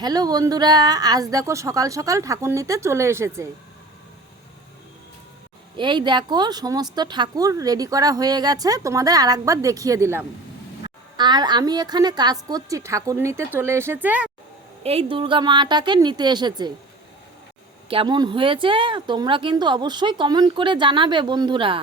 Hello বন্ধুরা, আজ দেখো সকাল সকাল ঠাকুর নিতে চলে এসেছে। এই দেখো সমস্ত ঠাকুর রেডি করা হয়ে গেছে, তোমাদের আরেকবার দেখিয়ে দিলাম। আর আমি এখানে কাজ করছি, ঠাকুর নিতে চলে এসেছে। এই দুর্গা মাটাকে নিতে এসেছে। কেমন হয়েছে তোমরা কিন্তু অবশ্যই কমেন্ট করে জানাবে বন্ধুরা।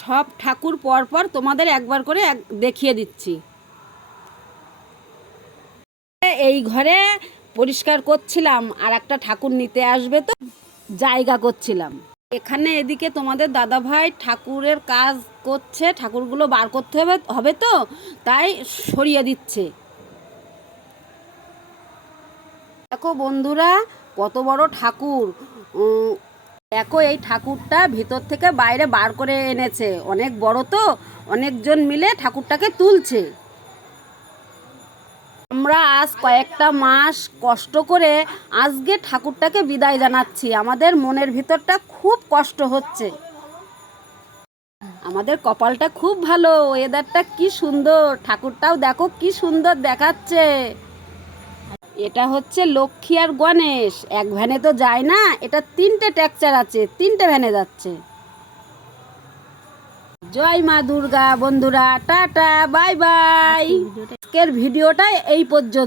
সব ঠাকুর পরপর তোমাদের একবার করে দেখিয়ে দিচ্ছি। এই ঘরে পরিষ্কার করছিলাম, আর একটা ঠাকুর নিতে আসবে তো জায়গা করছিলাম। এখানে এদিকে তোমাদের দাদা ভাই ঠাকুরের কাজ করছে, ঠাকুরগুলো বার করতে হবে তো তাই সরিয়ে দিচ্ছে। দেখো বন্ধুরা কত বড় ঠাকুর। দেখো এই ঠাকুরটা ভিতর থেকে বাইরে বার করে এনেছে, অনেক বড় তো, অনেকজন মিলে ঠাকুরটাকে তুলছে। আমরা আজ কয়েকটা মাস কষ্ট করে আজকে ঠাকুরটাকে বিদায় জানাচ্ছি। আমাদের মনের ভিতরটা খুব কষ্ট হচ্ছে। আমাদের কপালটা খুব ভালো, ওয়েদারটা কি সুন্দর, ঠাকুরটাও দেখো কি সুন্দর দেখাচ্ছে। এটা হচ্ছে লক্ষ্মী আর গণেশ, এক ভ্যানে তো যায় না, এটা 3টে ট্যাকচার আছে, 3টে ভ্যানে যাচ্ছে। জয় মা দুর্গা বন্ধুরা, টাটা বাই বাই। আজকের ভিডিওটা এই পর্যন্ত।